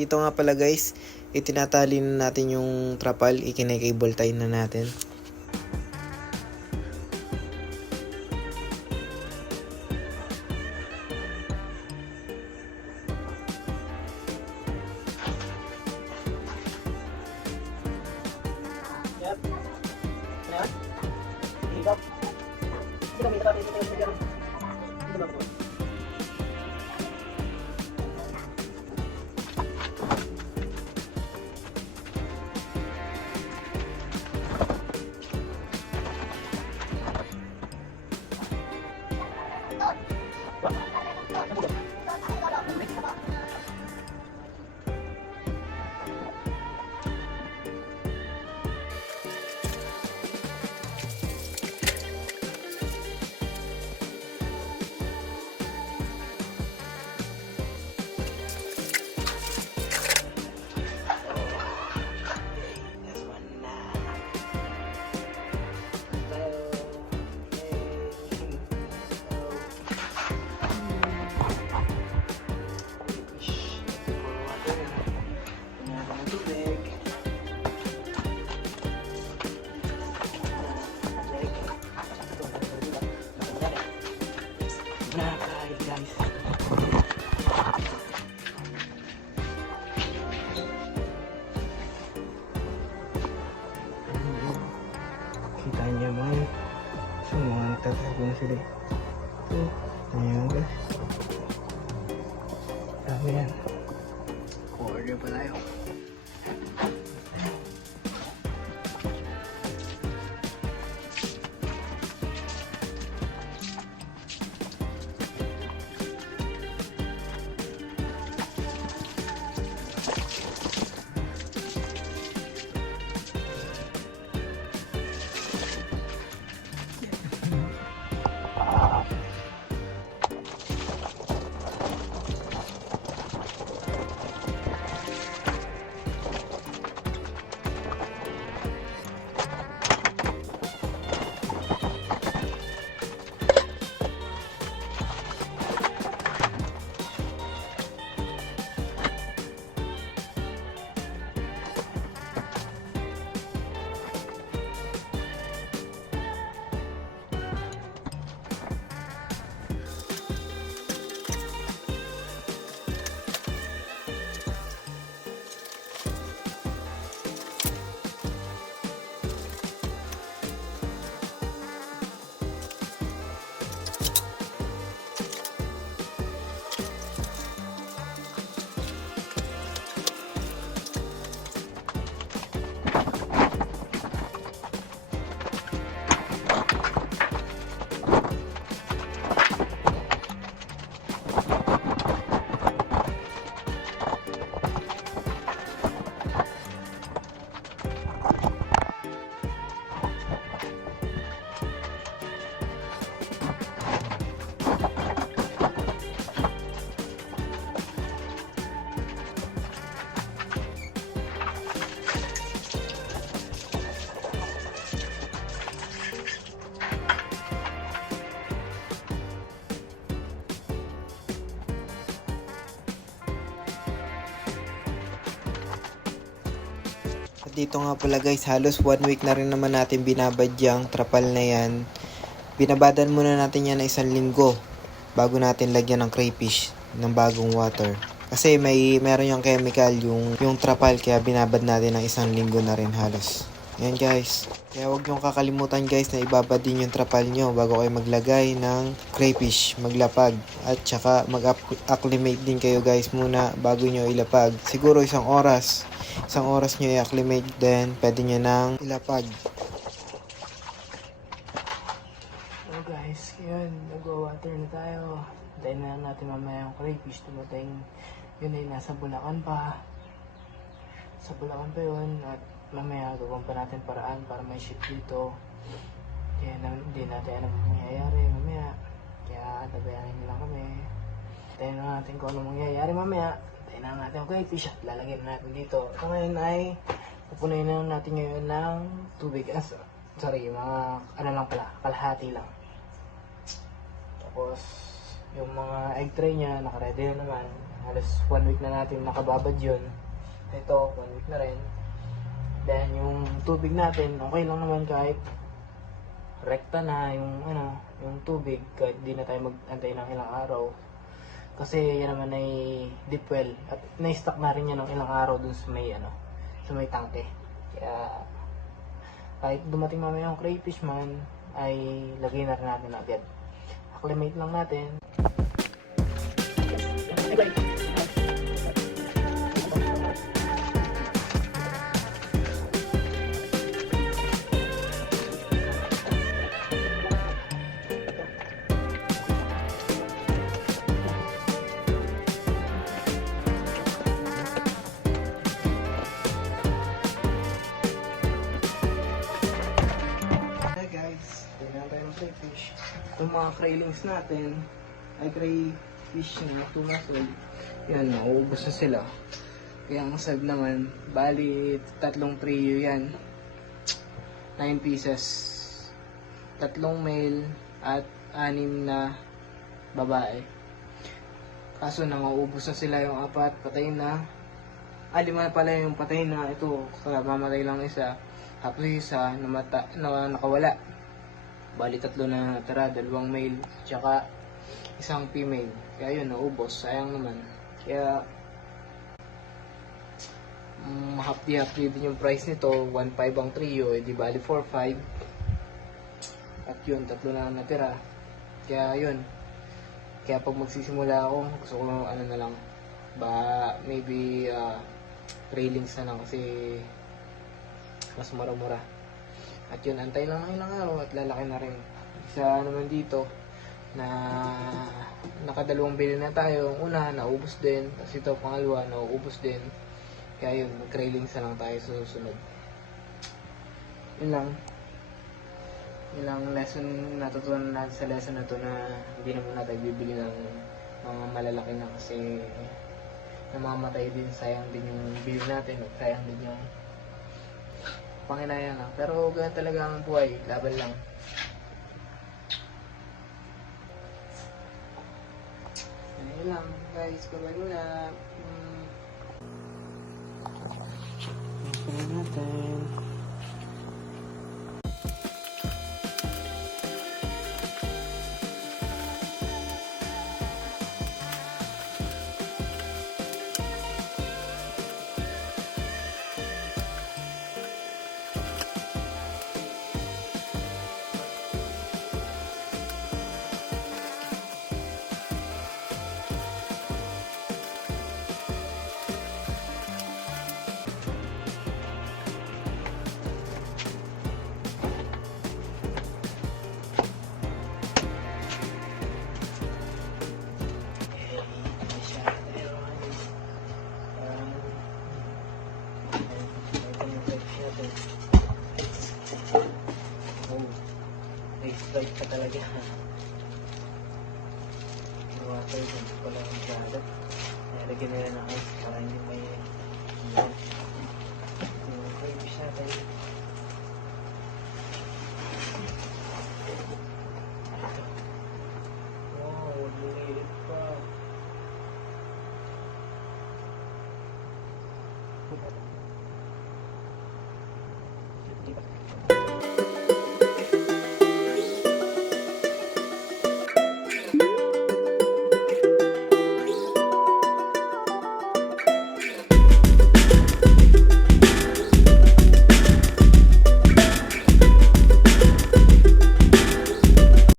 Dito nga pala guys, itinatali na natin yung trapal, ikinay-cable tie na natin. Kita niyo mga semua nagtatago na sila. Ito, ayan guys. Dami yan. Order pa tayo. At dito nga pala guys, halos 1 week na rin naman natin binabadyang trapal na yan. Binabadan muna natin yan na 1 linggo bago natin lagyan ng crayfish ng bagong water. Kasi meron yung chemical yung trapal, kaya binabad natin ng 1 linggo na rin halos. Yan guys. Kaya huwag yung kakalimutan guys na ibabad din yung trapal nyo bago kayo maglagay ng crayfish, maglapag. At saka mag-acclimate din kayo guys muna bago nyo ilapag. Siguro 1 oras. 1 oras nyo i-acclimate, then pwede nyo nang ilapag. So guys, yun, nag-water na tayo. Hintayin na natin mamaya yung crayfish dumating. Yun ay nasa Bulacan pa. Sa Bulacan pa yun. At mamaya gawin pa natin paraan para may ship dito. Kaya hindi natin alam mangyayari mamaya. Kaya tabayanin nyo lang kami. Hintayin na natin kung ano mangyayari mamaya. Hintayin na natin yung crayfish at lalagyan natin dito. So ngayon ay pupunayin na natin ngayon ng tubig. Sorry, mga ano lang pala, kalahati lang. Tapos yung mga egg tray niya naka-ready na naman. Halos 1 week na natin nakababad yun. Ito, 1 week na rin. Then yung tubig natin, okay lang naman kahit rekta na yung tubig, kahit di na tayo mag-antay ng ilang araw. Kasi yan naman ay deep well at na-stock na rin yan ng ilang araw dun sa may tangke. Kaya kahit dumating mamaya yung crayfish man, ay lagay na rin natin agad. Acclimate lang natin. Hi guys, tingnan tayo ng crayfish. Yung mga craylings natin, ay crayfish na 2 months old. Yan, nauubos na sila. Kaya ang sag naman, bali 3 trio yan. 9 pieces. 3 male at 6 na babae. Kaso nanguubos na sila yung 4, patay na. 5 na pala yung patay na. Ito, mamatay lang isa. Tapos isa na nakawala. Bali 3 na natira, 2 male, tsaka 1 female. Kaya yun, naubos. Sayang naman. Kaya hapdi-hapdi din yung price nito. 1.5 ang trio, di bali 4.5. At yun, 3 na natira. Kaya yun. Kaya pag magsisimula ako, gusto ko na lang. Maybe trailings na lang kasi mas mura-mura. At yun, antay lang ng ilang araw at lalaki na rin. Isa naman dito na nakadalawang bili na tayo. Ang una, naubos din. Tapos ito, pangalawa, nauubos din. Kaya yun, mag-trailings na lang tayo sa susunod. Yun lang. Yun lang lesson natutunan natin sa lesson na to, na hindi naman natin bibili ng mga malalaki na kasi namamatay din. Sayang din yung bili natin at sayang din yung panginaya lang. Pero ganyan talaga ang buhay. Laban lang. Ayun lang guys. Bye-bye muna. Tingnan natin. Nice pa talaga. Yung water, hindi ko lang ang galat. Nalagyan nila ng ice para hindi may yung crayfish natin. Wow, lumilit pa. Diba?